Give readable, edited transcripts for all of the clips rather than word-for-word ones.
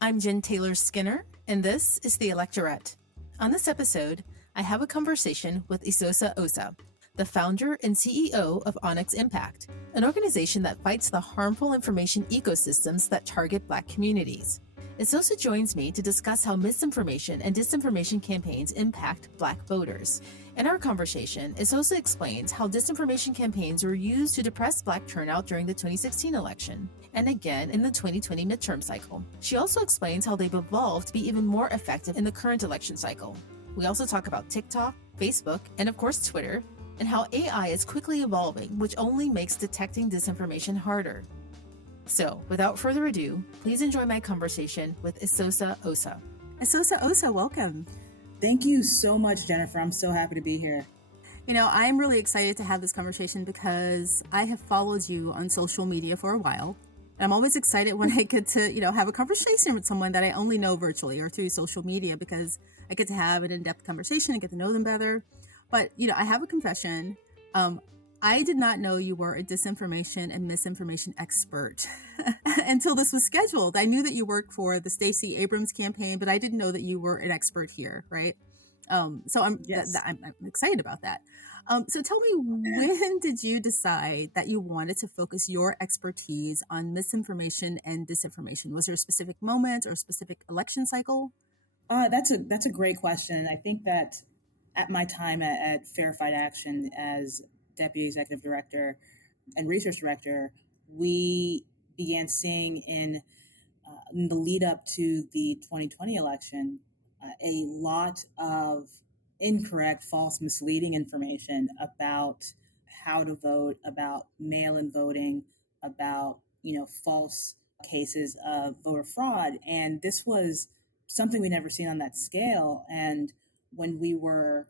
I'm Jen Taylor Skinner, and this is the Electorette. On this episode, I have a conversation with Esosa, the founder and CEO of Onyx Impact, an organization that fights the harmful information ecosystems that target Black communities. Esosa joins me to discuss how misinformation and disinformation campaigns impact Black voters. In our conversation, Esosa explains how disinformation campaigns were used to depress Black turnout during the 2016 election, and again in the 2020 midterm cycle. She also explains how they've evolved to be even more effective in the current election cycle. We also talk about TikTok, Facebook, and of course Twitter, and how AI is quickly evolving, which only makes detecting disinformation harder. So, without further ado, please enjoy my conversation with Esosa. Esosa, welcome. Thank you so much, Jennifer. I'm so happy to be here. You know, I'm really excited to have this conversation because I have followed you on social media for a while. And I'm always excited when I get to, have a conversation with someone that I only know virtually or through social media, because I get to have an in-depth conversation and get to know them better. But, I have a confession. I did not know you were a disinformation and misinformation expert until this was scheduled. I knew that you worked for the Stacey Abrams campaign, but I didn't know that you were an expert here, right? So I'm excited about that. So tell me, when did you decide that you wanted to focus your expertise on misinformation and disinformation? Was there a specific moment or a specific election cycle? That's a great question. I think that at my time at Fair Fight Action as Deputy Executive Director and Research Director, we began seeing in the lead up to the 2020 election a lot of incorrect, false, misleading information about how to vote, about mail-in voting, about false cases of voter fraud. And this was something we never seen on that scale. And when we were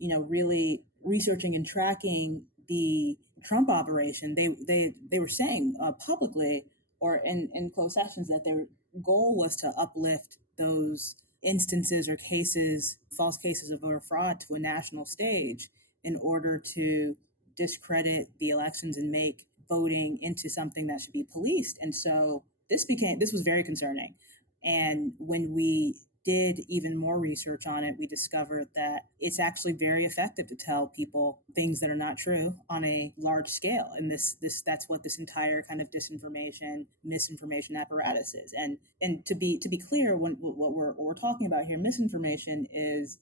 really researching and tracking the Trump operation, they were saying publicly or in closed sessions that their goal was to uplift those instances or cases, false cases of voter fraud, to a national stage in order to discredit the elections and make voting into something that should be policed. And so this was very concerning. And when we did even more research on it, we discovered that it's actually very effective to tell people things that are not true on a large scale. And that's what this entire kind of disinformation, misinformation apparatus is. And to be clear, what we're talking about here, misinformation is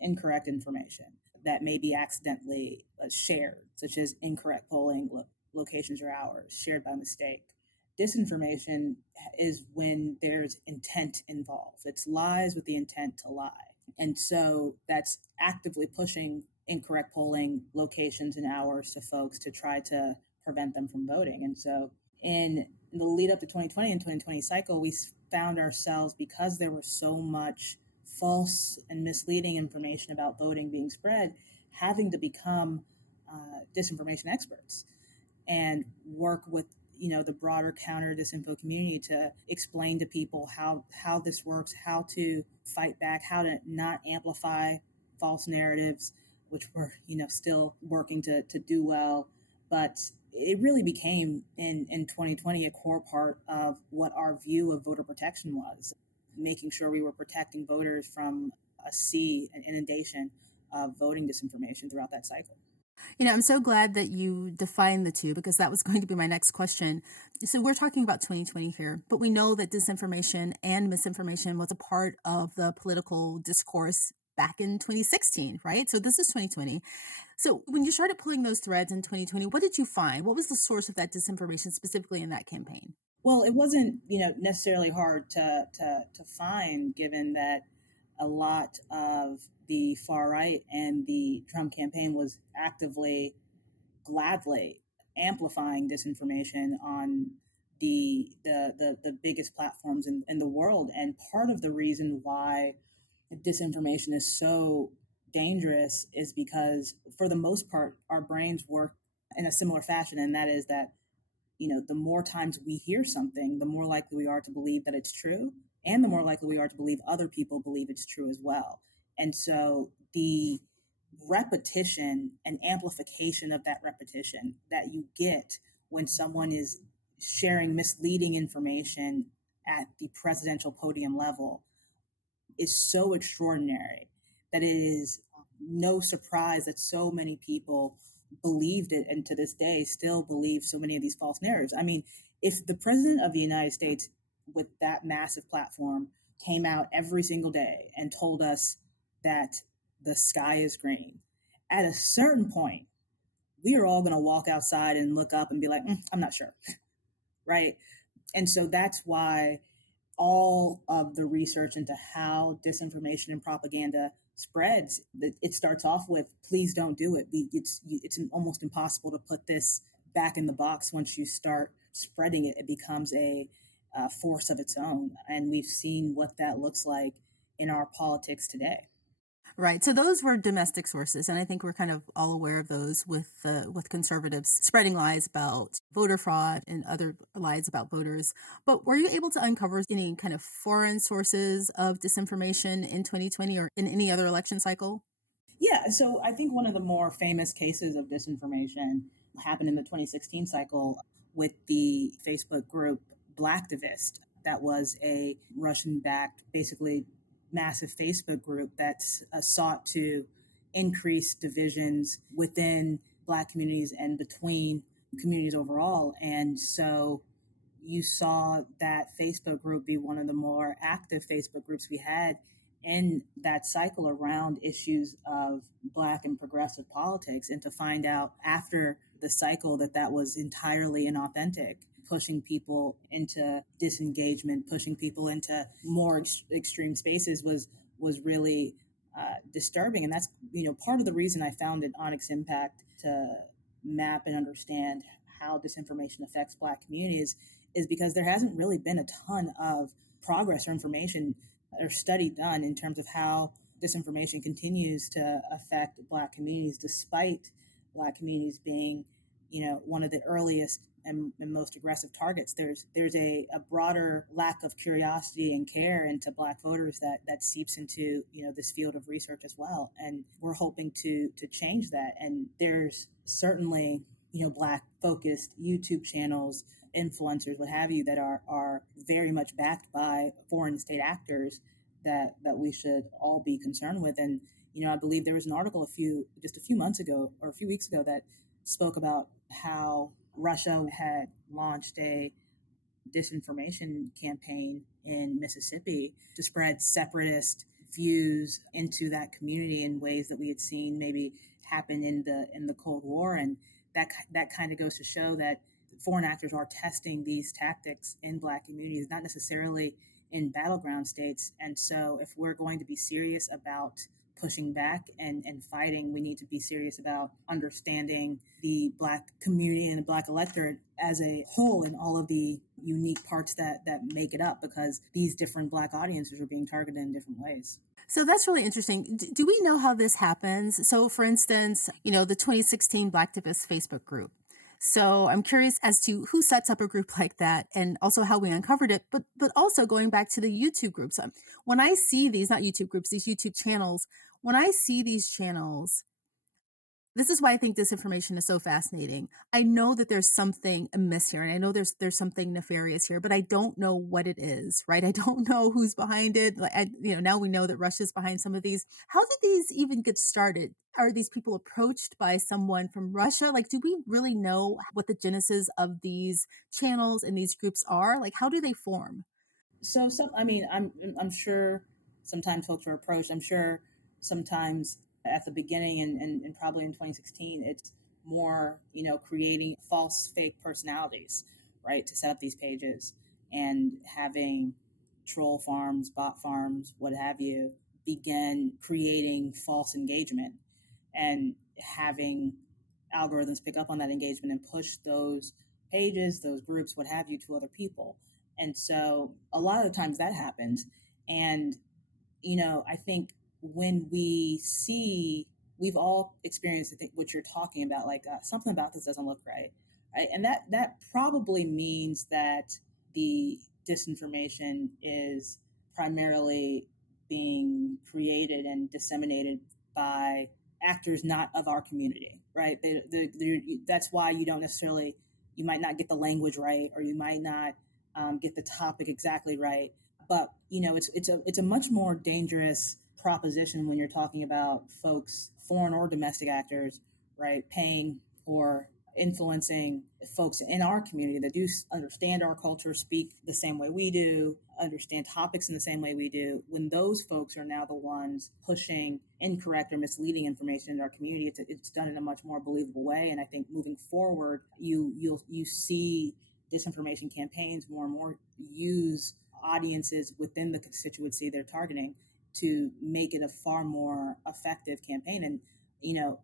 incorrect information that may be accidentally shared, such as incorrect polling locations or hours shared by mistake. Disinformation is when there's intent involved. It's lies with the intent to lie. And so that's actively pushing incorrect polling locations and hours to folks to try to prevent them from voting. And so in the lead up to 2020 and 2020 cycle, we found ourselves, because there was so much false and misleading information about voting being spread, having to become disinformation experts and work with the broader counter disinfo community to explain to people how this works, how to fight back, how to not amplify false narratives, which we're still working to do well. But it really became in 2020 a core part of what our view of voter protection was, making sure we were protecting voters from an inundation of voting disinformation throughout that cycle. I'm so glad that you defined the two, because that was going to be my next question. So we're talking about 2020 here, but we know that disinformation and misinformation was a part of the political discourse back in 2016, right? So this is 2020. So when you started pulling those threads in 2020, what did you find? What was the source of that disinformation specifically in that campaign? Well, it wasn't, necessarily hard to find, given that a lot of the far right and the Trump campaign was actively, gladly amplifying disinformation on the biggest platforms in the world. And part of the reason why disinformation is so dangerous is because, for the most part, our brains work in a similar fashion, and that is that the more times we hear something, the more likely we are to believe that it's true, and the more likely we are to believe other people believe it's true as well. And so the repetition and amplification of that repetition that you get when someone is sharing misleading information at the presidential podium level is so extraordinary that it is no surprise that so many people believed it and to this day still believe so many of these false narratives. I mean, if the president of the United States with that massive platform came out every single day and told us that the sky is green, at a certain point, we are all going to walk outside and look up and be like, I'm not sure. Right. And so that's why all of the research into how disinformation and propaganda spreads, it starts off with, please don't do it. It's almost impossible to put this back in the box. Once you start spreading it, it becomes a force of its own. And we've seen what that looks like in our politics today. Right. So those were domestic sources, and I think we're kind of all aware of those with conservatives spreading lies about voter fraud and other lies about voters. But were you able to uncover any kind of foreign sources of disinformation in 2020 or in any other election cycle? Yeah, so I think one of the more famous cases of disinformation happened in the 2016 cycle with the Facebook group Blacktivist. That was a Russian backed, basically massive Facebook group that sought to increase divisions within Black communities and between communities overall. And so you saw that Facebook group be one of the more active Facebook groups we had in that cycle around issues of Black and progressive politics, and to find out after the cycle that that was entirely inauthentic, pushing people into disengagement, pushing people into more extreme spaces was really disturbing. And that's part of the reason I founded Onyx Impact, to map and understand how disinformation affects Black communities, is because there hasn't really been a ton of progress or information or study done in terms of how disinformation continues to affect Black communities, despite Black communities being, one of the earliest and most aggressive targets. There's a broader lack of curiosity and care into Black voters that seeps into this field of research as well, and we're hoping to change that. And there's certainly Black focused YouTube channels, influencers, what have you, that are very much backed by foreign state actors that we should all be concerned with. And I believe there was an article just a few months ago or a few weeks ago that spoke about how Russia had launched a disinformation campaign in Mississippi to spread separatist views into that community in ways that we had seen maybe happen in the Cold War. And that kind of goes to show that foreign actors are testing these tactics in Black communities, not necessarily in battleground states. And so if we're going to be serious about pushing back and fighting, we need to be serious about understanding the Black community and the Black electorate as a whole and all of the unique parts that make it up, because these different Black audiences are being targeted in different ways. So that's really interesting. Do we know how this happens? So, for instance, the 2016 Blacktivist Facebook group. So I'm curious as to who sets up a group like that, and also how we uncovered it, but also going back to the YouTube groups. When I see these, not YouTube groups, these YouTube channels, when I see these channels, this is why I think disinformation is so fascinating. I know that there's something amiss here, and I know there's something nefarious here, but I don't know what it is, right? I don't know who's behind it. Like, now we know that Russia's behind some of these. How did these even get started? Are these people approached by someone from Russia? Like, do we really know what the genesis of these channels and these groups are? Like, how do they form? So I'm sure sometimes folks are approached. I'm sure sometimes at the beginning and probably in 2016, it's more, creating false fake personalities, right, to set up these pages, and having troll farms, bot farms, what have you, begin creating false engagement and having algorithms pick up on that engagement and push those pages, those groups, what have you, to other people. And so a lot of the times that happens. And, I think when we've all experienced, I think, what you're talking about, like something about this doesn't look right. Right. And that probably means that the disinformation is primarily being created and disseminated by actors not of our community, right? That's why you might not get the language right, or you might not get the topic exactly right. But it's a much more dangerous proposition when you're talking about folks, foreign or domestic actors, right, paying or influencing folks in our community that do understand our culture, speak the same way we do, understand topics in the same way we do. When those folks are now the ones pushing incorrect or misleading information in our community, it's done in a much more believable way. And I think moving forward, you see disinformation campaigns more and more use audiences within the constituency they're targeting to make it a far more effective campaign. And you know,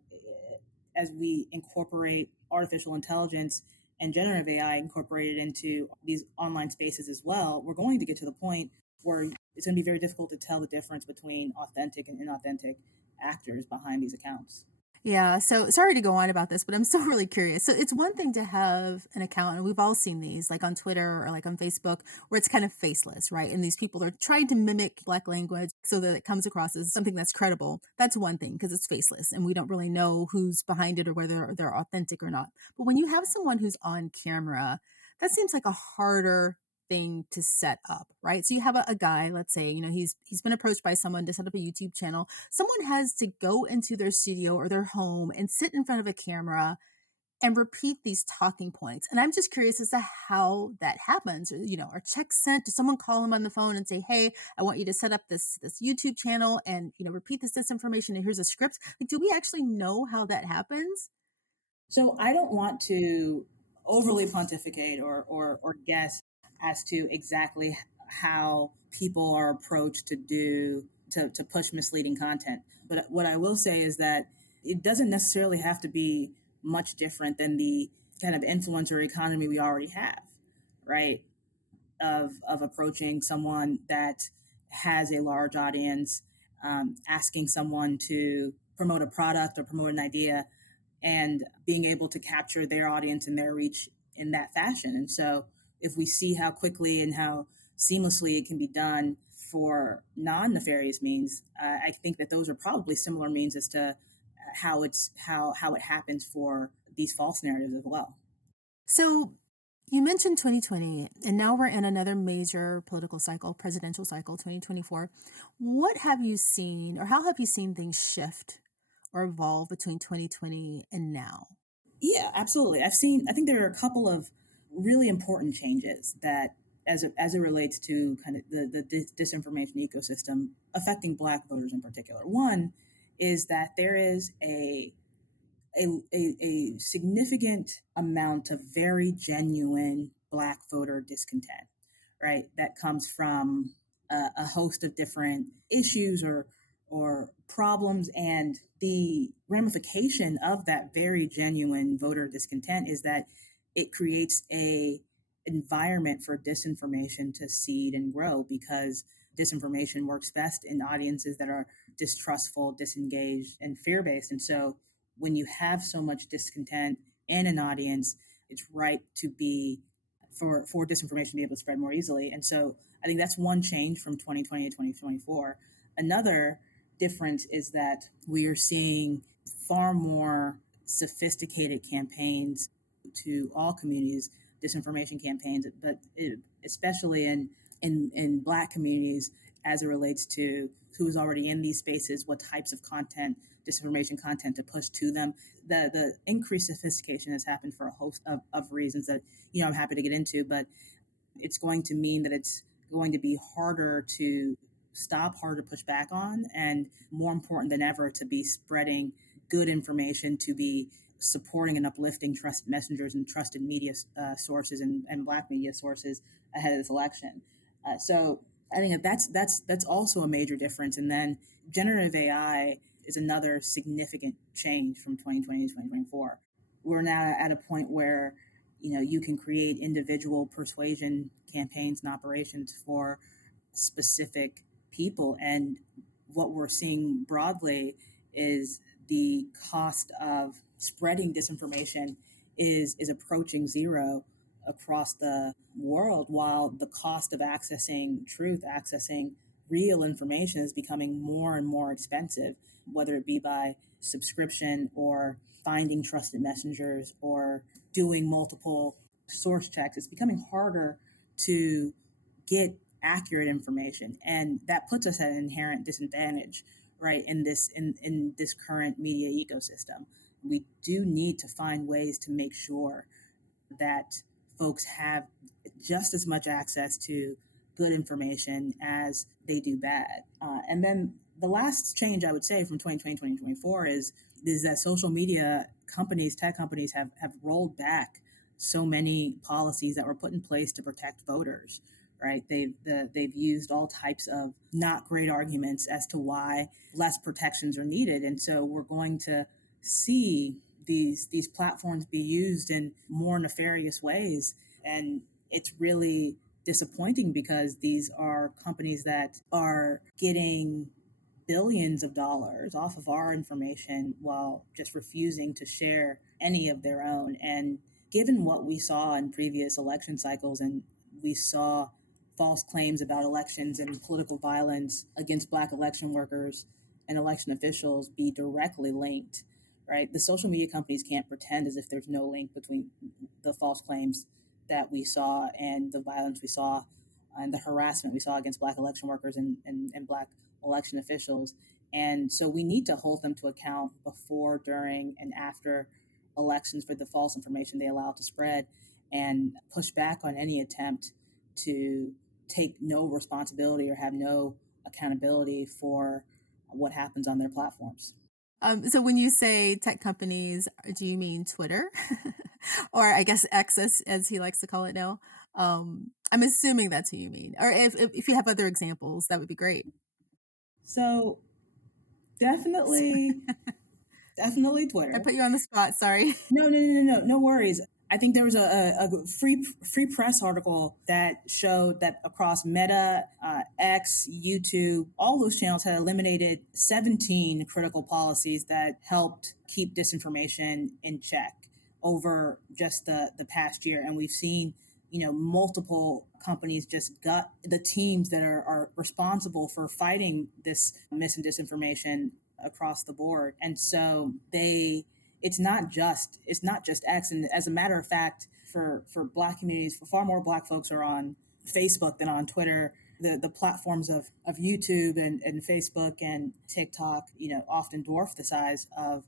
as we incorporate artificial intelligence and generative AI incorporated into these online spaces as well, we're going to get to the point where it's going to be very difficult to tell the difference between authentic and inauthentic actors behind these accounts. Yeah, so sorry to go on about this, but I'm still really curious. So it's one thing to have an account, and we've all seen these, like on Twitter or like on Facebook, where it's kind of faceless, right? And these people are trying to mimic Black language so that it comes across as something that's credible. That's one thing because it's faceless, and we don't really know who's behind it or whether they're authentic or not. But when you have someone who's on camera, that seems like a harder thing to set up, right? So you have a guy, let's say, he's been approached by someone to set up a YouTube channel. Someone has to go into their studio or their home and sit in front of a camera and repeat these talking points. And I'm just curious as to how that happens. Are checks sent? Does someone call him on the phone and say, "Hey, I want you to set up this YouTube channel and repeat this disinformation, and here's a script"? Like, do we actually know how that happens? So I don't want to overly pontificate or guess as to exactly how people are approached to push misleading content. But what I will say is that it doesn't necessarily have to be much different than the kind of influencer economy we already have, right? Of approaching someone that has a large audience, asking someone to promote a product or promote an idea, and being able to capture their audience and their reach in that fashion. And so, if we see how quickly and how seamlessly it can be done for non-nefarious means, I think that those are probably similar means as to how it happens for these false narratives as well. So you mentioned 2020, and now we're in another major political cycle, presidential cycle, 2024. What have you seen, or how have you seen things shift or evolve between 2020 and now? Yeah, absolutely. I think there are a couple of really important changes that, as it relates to kind of the disinformation ecosystem affecting Black voters in particular. One is that there is a significant amount of very genuine Black voter discontent, right? That comes from a host of different issues or problems, and the ramification of that very genuine voter discontent is that it creates a environment for disinformation to seed and grow, because disinformation works best in audiences that are distrustful, disengaged, and fear-based. And so when you have so much discontent in an audience, it's right to be for disinformation to be able to spread more easily. And so I think that's one change from 2020 to 2024. Another difference is that we are seeing far more sophisticated campaigns to all communities, disinformation campaigns, but especially in Black communities, as it relates to who's already in these spaces, what types of content, disinformation content to push to them. The increased sophistication has happened for a host of reasons that I'm happy to get into, but it's going to mean that it's going to be harder to stop, harder to push back on, and more important than ever to be spreading good information, to be supporting and uplifting trusted messengers and trusted media sources and Black media sources ahead of this election. So I think that's also a major difference. And then generative AI is another significant change from 2020 to 2024. We're now at a point where you can create individual persuasion campaigns and operations for specific people, and what we're seeing broadly is the cost of spreading disinformation is approaching zero across the world, while the cost of accessing truth, accessing real information, is becoming more and more expensive, whether it be by subscription or finding trusted messengers or doing multiple source checks. It's becoming harder to get accurate information, and that puts us at an inherent disadvantage, right, in this current media ecosystem. We do need to find ways to make sure that folks have just as much access to good information as they do bad. And then the last change I would say from 2020 2024 is that social media companies, tech companies, have rolled back so many policies that were put in place to protect voters. Right, they've used all types of not great arguments as to why less protections are needed, and so we're going to see these platforms be used in more nefarious ways, and it's really disappointing because these are companies that are getting billions of dollars off of our information while just refusing to share any of their own. And given what we saw in previous election cycles, and we saw false claims about elections and political violence against Black election workers and election officials be directly linked, right? The social media companies can't pretend as if there's no link between the false claims that we saw and the violence we saw and the harassment we saw against Black election workers and Black election officials. And so we need to hold them to account before, during, and after elections for the false information they allow to spread, and push back on any attempt to take no responsibility or have no accountability for what happens on their platforms. So when you say tech companies, do you mean Twitter? Or I guess X as he likes to call it now? I'm assuming that's who you mean. Or if you have other examples, that would be great. So definitely, definitely I Twitter. put you on the spot, sorry. No worries. I think there was a free press article that showed that across Meta, X, YouTube, all those channels had eliminated 17 critical policies that helped keep disinformation in check over just the past year. And we've seen, multiple companies just gut the teams that are responsible for fighting this mis and disinformation across the board. And so it's not just X. And as a matter of fact, for Black communities, for far more Black folks are on Facebook than on Twitter. The platforms of YouTube and Facebook and TikTok, often dwarf the size of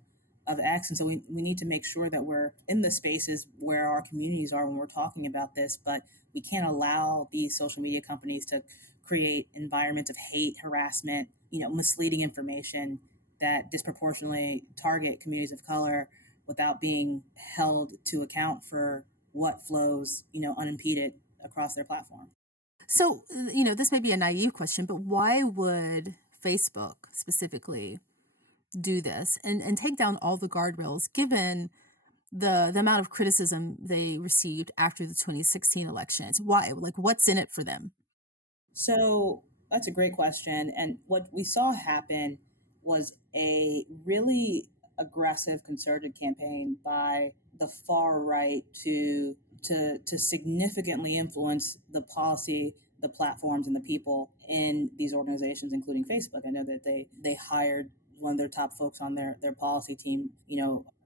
X. And so we need to make sure that we're in the spaces where our communities are when we're talking about this, but we can't allow these social media companies to create environments of hate, harassment, misleading information that disproportionately target communities of color without being held to account for what flows, unimpeded across their platform. So, this may be a naive question, but why would Facebook specifically do this and take down all the guardrails given the amount of criticism they received after the 2016 elections? Why? Like, what's in it for them? So that's a great question. And what we saw happen was a really aggressive concerted campaign by the far right to significantly influence the policy, the platforms, and the people in these organizations, including Facebook. I know that they hired one of their top folks on their policy team,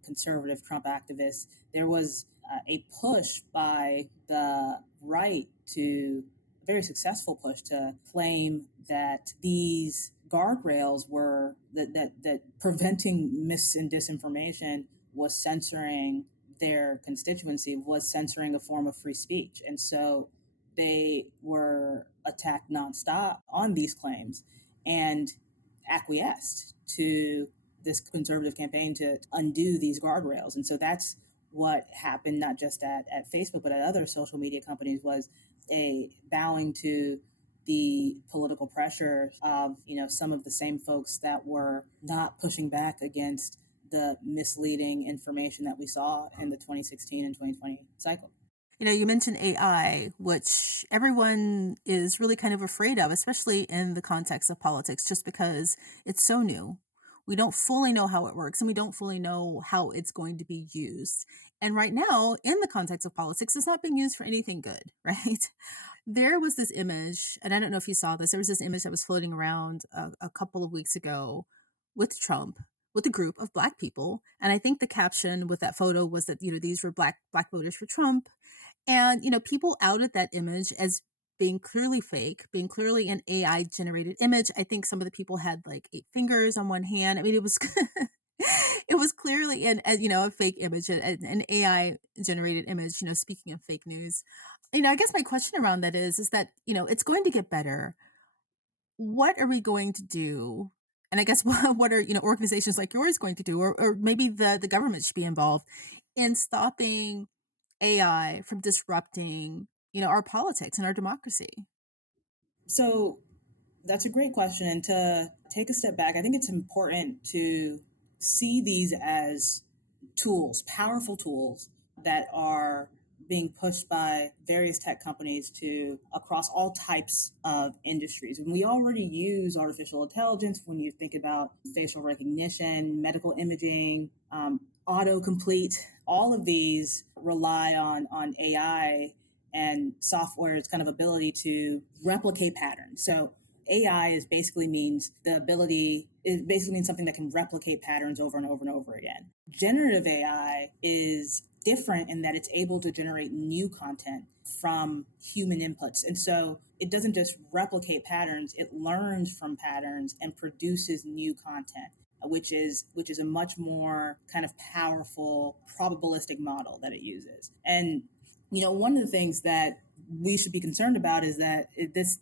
conservative Trump activists. There was a push by the right to very successful push to claim that these guardrails were that preventing mis and disinformation was censoring their constituency, was censoring a form of free speech. And so they were attacked nonstop on these claims and acquiesced to this conservative campaign to undo these guardrails. And so that's what happened, not just at Facebook, but at other social media companies, was a bowing to the political pressure of some of the same folks that were not pushing back against the misleading information that we saw in the 2016 and 2020 cycle. You mentioned AI, which everyone is really kind of afraid of, especially in the context of politics, just because it's so new. We don't fully know how it works and we don't fully know how it's going to be used. And right now, in the context of politics, it's not being used for anything good, right? There was this image, and I don't know if you saw this, there was this image that was floating around a couple of weeks ago with Trump, with a group of Black people. And I think the caption with that photo was that, these were Black voters for Trump. And, people outed that image as being clearly fake, being clearly an AI generated image. I think some of the people had like 8 fingers on one hand. I mean, it was it was clearly a fake image, an AI generated image, speaking of fake news. I guess my question around that is that, it's going to get better. What are we going to do? And I guess what are, organizations like yours going to do, or maybe the government should be involved in stopping AI from disrupting, our politics and our democracy? So that's a great question. And to take a step back, I think it's important to see these as tools, powerful tools that are being pushed by various tech companies to across all types of industries. And we already use artificial intelligence when you think about facial recognition, medical imaging, autocomplete. All of these rely on AI and software's kind of ability to replicate patterns. So AI is basically means the ability, it basically means something that can replicate patterns over and over and over again. Generative AI is different in that it's able to generate new content from human inputs. And so it doesn't just replicate patterns, it learns from patterns and produces new content, which is a much more kind of powerful probabilistic model that it uses. And one of the things that we should be concerned about is that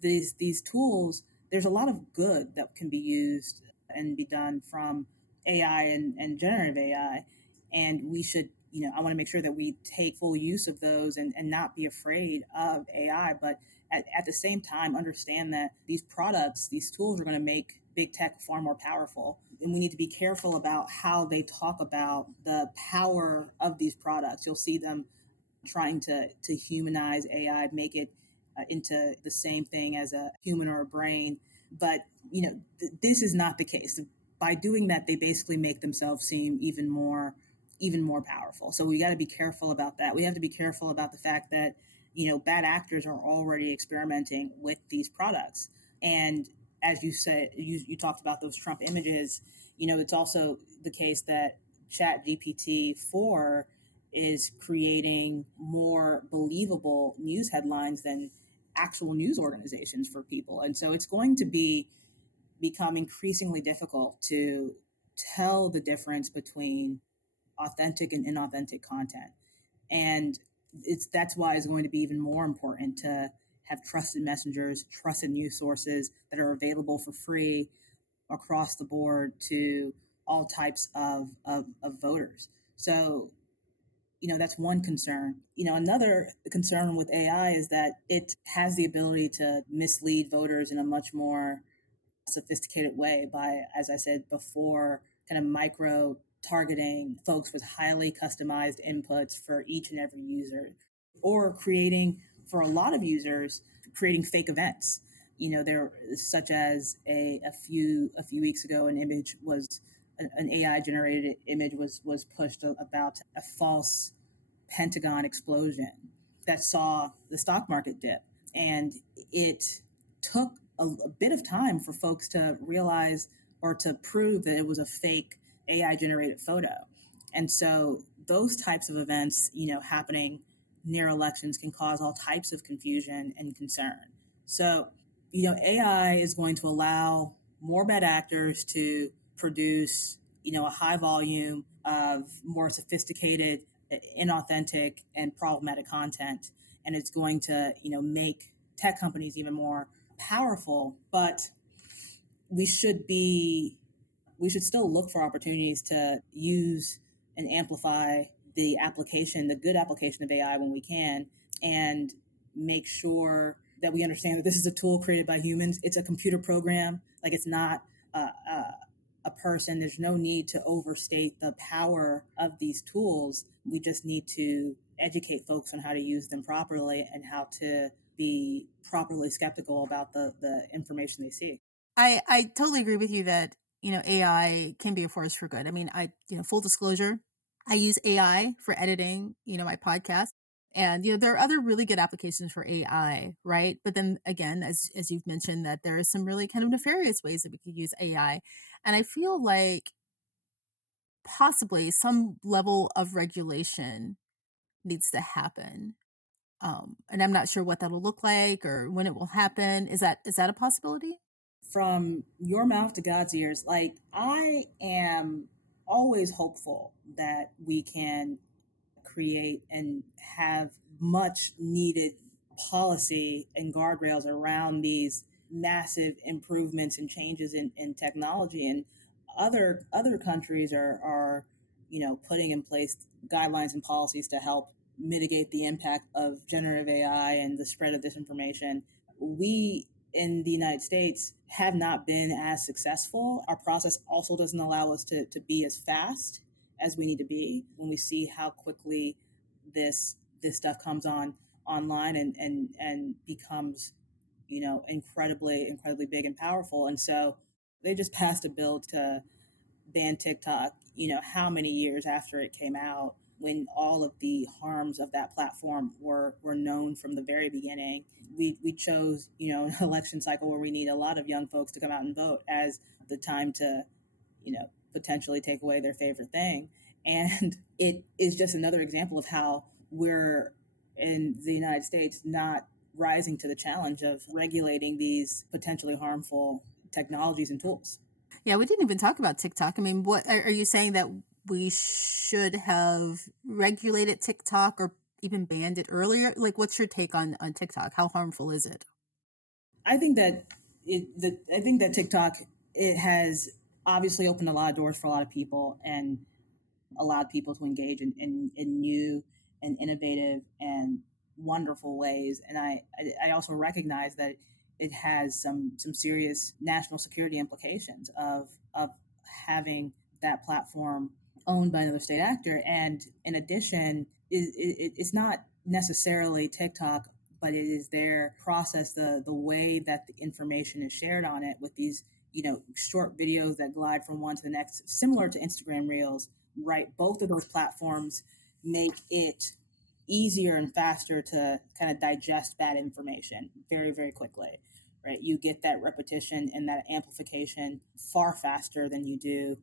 these tools, there's a lot of good that can be used and be done from AI and generative AI. And we should, I want to make sure that we take full use of those and not be afraid of AI, but at the same time, understand that these products, these tools are going to make big tech far more powerful. And we need to be careful about how they talk about the power of these products. You'll see them trying to humanize AI, make it into the same thing as a human or a brain. But this is not the case. By doing that, they basically make themselves seem even more powerful. So we got to be careful about that. We have to be careful about the fact that bad actors are already experimenting with these products. And as you said, you talked about those Trump images. It's also the case that Chat GPT 4 is creating more believable news headlines than actual news organizations for people. And so it's going to become increasingly difficult to tell the difference between authentic and inauthentic content. And that's why it's going to be even more important to have trusted messengers, trusted news sources that are available for free across the board to all types of voters. So that's one concern. Another concern with AI is that it has the ability to mislead voters in a much more sophisticated way by, as I said before, kind of micro targeting folks with highly customized inputs for each and every user, or creating, for a lot of users, creating fake events. There, such as a few weeks ago, an AI generated image was pushed about a false Pentagon explosion that saw the stock market dip. And it took a bit of time for folks to realize or to prove that it was a fake AI generated photo. And so those types of events, happening near elections can cause all types of confusion and concern. So, AI is going to allow more bad actors to produce, a high volume of more sophisticated, inauthentic, and problematic content. And it's going to, make tech companies even more powerful. But we should be we should still look for opportunities to use and amplify the good application of AI when we can, and make sure that we understand that this is a tool created by humans. It's a computer program. Like, it's not a person. There's no need to overstate the power of these tools. We just need to educate folks on how to use them properly and how to be properly skeptical about the information they see. I totally agree with you that, AI can be a force for good. I mean, full disclosure, I use AI for editing, my podcast. And, there are other really good applications for AI, right? But then again, as you've mentioned, that there are some really kind of nefarious ways that we could use AI. And I feel like possibly some level of regulation needs to happen. And I'm not sure what that'll look like or when it will happen. Is that a possibility? From your mouth to God's ears, like I am always hopeful that we can create and have much needed policy and guardrails around these massive improvements and changes in technology. And other countries are putting in place guidelines and policies to help mitigate the impact of generative AI and the spread of disinformation. We in the United States have not been as successful. Our process also doesn't allow us to be as fast as we need to be when we see how quickly this stuff comes online and becomes incredibly big and powerful. And so they just passed a bill to ban TikTok, how many years after it came out, when all of the harms of that platform were known from the very beginning. We chose, an election cycle where we need a lot of young folks to come out and vote as the time to, potentially take away their favorite thing. And it is just another example of how we're in the United States not rising to the challenge of regulating these potentially harmful technologies and tools. Yeah, we didn't even talk about TikTok. I mean, what are you saying that we should have regulated TikTok or even banned it earlier? Like, what's your take on TikTok? How harmful is it? I think that I think that TikTok, it has obviously opened a lot of doors for a lot of people and allowed people to engage in new and innovative and wonderful ways. And I also recognize that it has some serious national security implications of having that platform owned by another state actor. And in addition, it's not necessarily TikTok, but it is their process, the way that the information is shared on it with these short videos that glide from one to the next, similar to Instagram Reels. Right, both of those platforms make it easier and faster to kind of digest that information very quickly. Right, you get that repetition and that amplification far faster than you do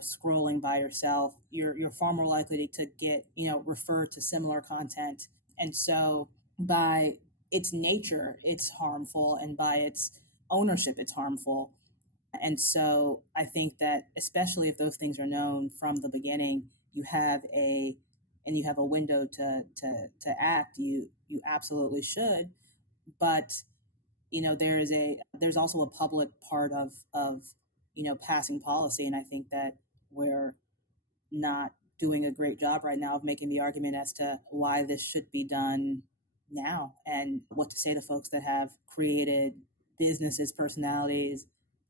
scrolling by yourself. You're far more likely to get refer to similar content. And so by its nature it's harmful, and by its ownership it's harmful. And so I think that especially if those things are known from the beginning, you have a window to act. You absolutely should. But there's also a public part of passing policy, and I think that we're not doing a great job right now of making the argument as to why this should be done now, and what to say to folks that have created businesses, personalities,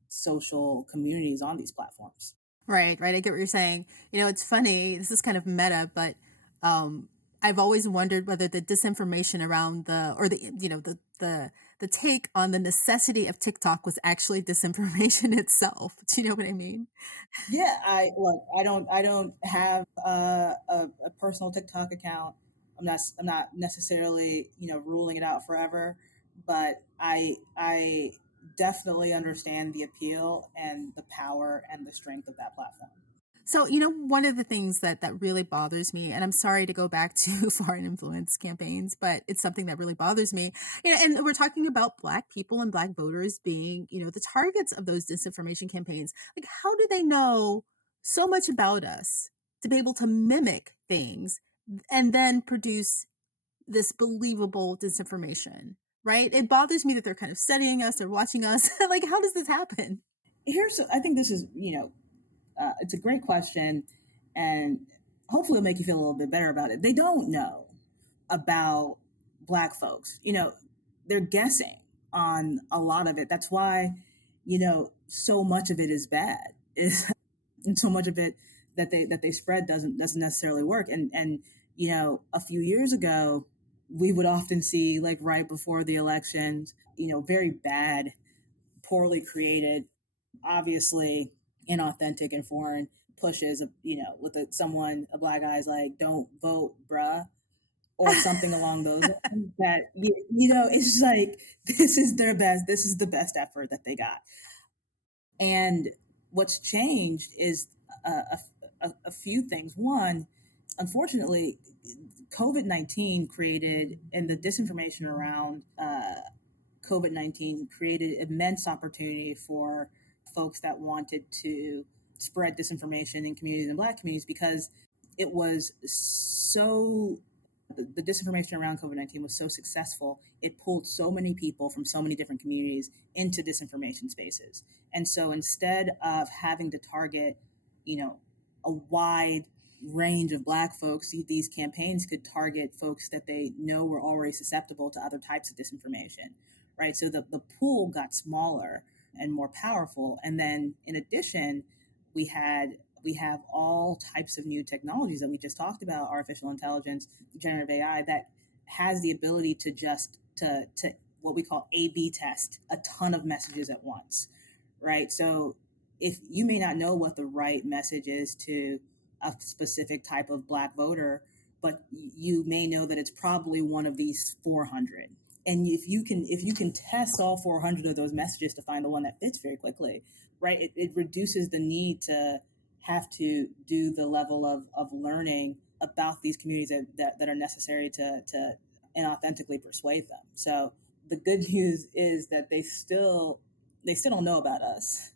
social communities on these platforms. Right, right. I get what you're saying. It's funny. This is kind of meta, but um, I've always wondered whether the disinformation around the take on the necessity of TikTok was actually disinformation itself. Do you know what I mean? Yeah, I don't have a personal TikTok account. I'm not necessarily ruling it out forever, but I definitely understand the appeal and the power and the strength of that platform. So, one of the things that really bothers me, and I'm sorry to go back to foreign influence campaigns, but it's something that really bothers me. And we're talking about Black people and Black voters being, the targets of those disinformation campaigns. Like, how do they know so much about us to be able to mimic things and then produce this believable disinformation? Right? It bothers me that they're kind of studying us, they're watching us. Like, how does this happen? I think this is it's a great question, and hopefully it'll make you feel a little bit better about it. They don't know about Black folks. They're guessing on a lot of it. That's why so much of it is bad. Is and so much of it that they spread doesn't necessarily work. And a few years ago, we would often see, like, right before the elections, very bad, poorly created, obviously inauthentic and foreign pushes of, with a Black guy's like, "Don't vote, bruh," or something along those lines. That it's like, this is the best effort that they got. And what's changed is a few things. One, unfortunately, COVID-19 created, and the disinformation around COVID-19 created immense opportunity for folks that wanted to spread disinformation in communities and Black communities, because it was so the disinformation around COVID-19 was so successful. It pulled so many people from so many different communities into disinformation spaces. And so instead of having to target, you know, a wide range of Black folks, these campaigns could target folks that they know were already susceptible to other types of disinformation, right? So the pool got smaller and more powerful. And then in addition, we have all types of new technologies that we just talked about, artificial intelligence, generative AI, that has the ability to just to what we call A/B test a ton of messages at once, right? So if you may not know what the right message is to a specific type of Black voter, but you may know that it's probably one of these 400. And if you can test all 400 of those messages to find the one that fits very quickly, right, it reduces the need to have to do the level of learning about these communities that are necessary to inauthentically persuade them. So the good news is that they still don't know about us.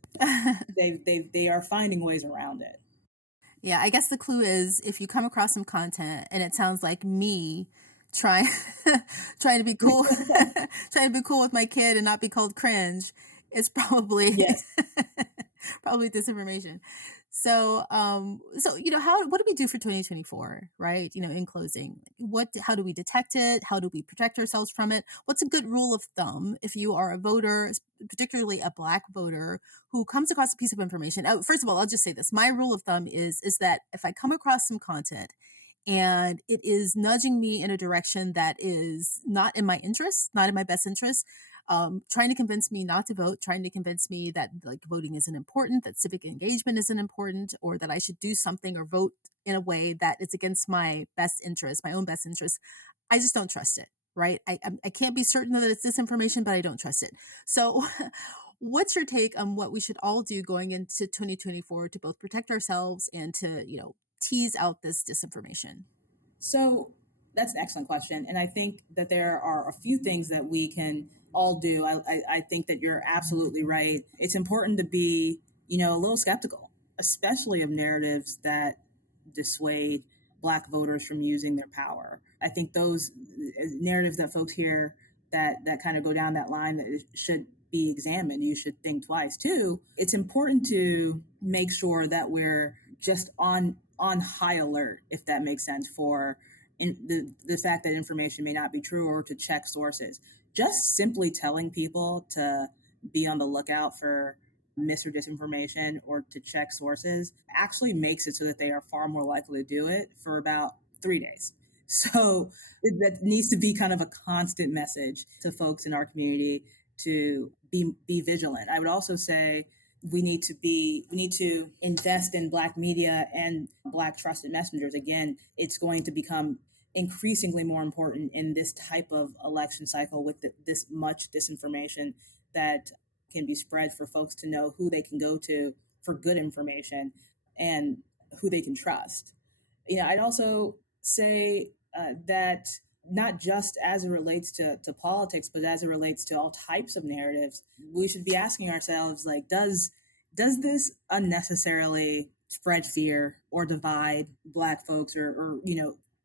They are finding ways around it. Yeah, I guess the clue is if you come across some content and it sounds like me trying trying to be cool trying to be cool with my kid and not be called cringe, it's probably Yes. probably disinformation. So how what do we do for 2024, right? In closing, how do we detect it? How do we protect ourselves from it? What's a good rule of thumb if you are a voter, particularly a Black voter who comes across a piece of information? First of all, I'll just say this. My rule of thumb is that if I come across some content and it is nudging me in a direction that is not in my interest, not in my best interest, trying to convince me not to vote, trying to convince me that like voting isn't important, that civic engagement isn't important, or that I should do something or vote in a way that is against my best interest, my own best interest. I just don't trust it, right? I can't be certain that it's disinformation, but I don't trust it. So, what's your take on what we should all do going into 2024 to both protect ourselves and to tease out this disinformation? So that's an excellent question. And I think that there are a few things that we can all do. I think that you're absolutely right. It's important to be, a little skeptical, especially of narratives that dissuade Black voters from using their power. I think those narratives that folks hear that kind of go down that line, that it should be examined. You should think twice too. It's important to make sure that we're just on high alert, if that makes sense, for the fact that information may not be true, or to check sources. Just simply telling people to be on the lookout for mis or disinformation or to check sources actually makes it so that they are far more likely to do it for about 3 days. So that needs to be kind of a constant message to folks in our community to be vigilant. I would also say we need to invest in Black media and Black trusted messengers. Again, it's going to become increasingly more important in this type of election cycle with this much disinformation that can be spread, for folks to know who they can go to for good information and who they can trust. I'd also say that not just as it relates to politics, but as it relates to all types of narratives, we should be asking ourselves, like, does this unnecessarily spread fear or divide Black folks, or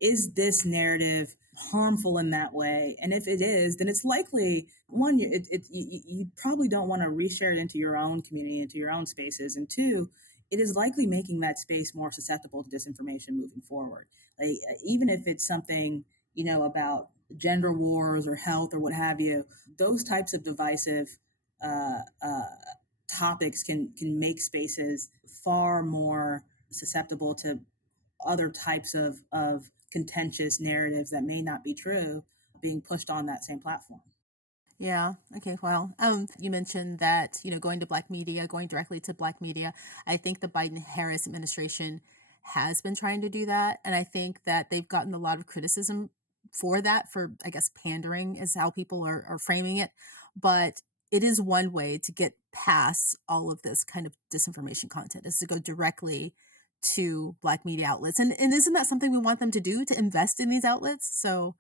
is this narrative harmful in that way? And if it is, then it's likely, one, you probably don't want to reshare it into your own community, into your own spaces, and two, it is likely making that space more susceptible to disinformation moving forward. Like, even if it's something about gender wars or health or what have you, those types of divisive uh, uh, topics can make spaces far more susceptible to other types of contentious narratives that may not be true being pushed on that same platform. Yeah. Okay. Well, you mentioned that, going to Black media, going directly to Black media. I think the Biden-Harris administration has been trying to do that. And I think that they've gotten a lot of criticism for that, for, I guess, pandering is how people are framing it. But it is one way to get past all of this kind of disinformation content, is to go directly to Black media outlets. And isn't that something we want them to do, to invest in these outlets? So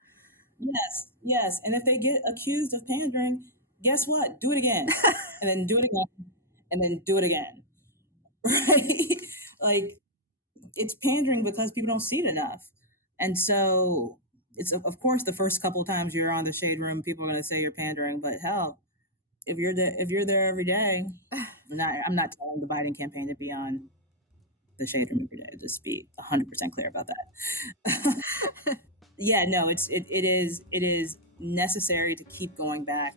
Yes, yes. And if they get accused of pandering, guess what? Do it again. And then do it again. And then do it again. Right? Like, it's pandering because people don't see it enough. And so it's, of course, the first couple of times you're on the Shade Room, people are going to say you're pandering. But hell, if you're there every day, I'm not telling the Biden campaign to be on the Shade Room every day. Just be 100% clear about that. Yeah, no, it is necessary to keep going back,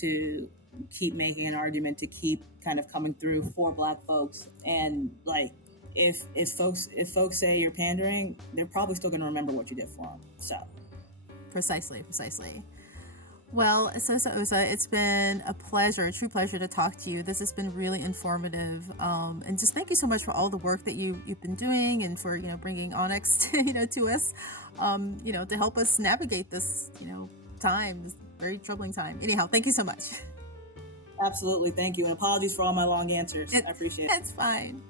to keep making an argument, to keep kind of coming through for Black folks. And like, if folks say you're pandering, they're probably still going to remember what you did for them. So precisely. Well, Esosa Osa, it's been a pleasure, a true pleasure to talk to you. This has been really informative, and just thank you so much for all the work that you've been doing, and for bringing Onyx to us, to help us navigate this time, this very troubling time. Anyhow, thank you so much. Absolutely, thank you, and apologies for all my long answers. I appreciate it. It's fine.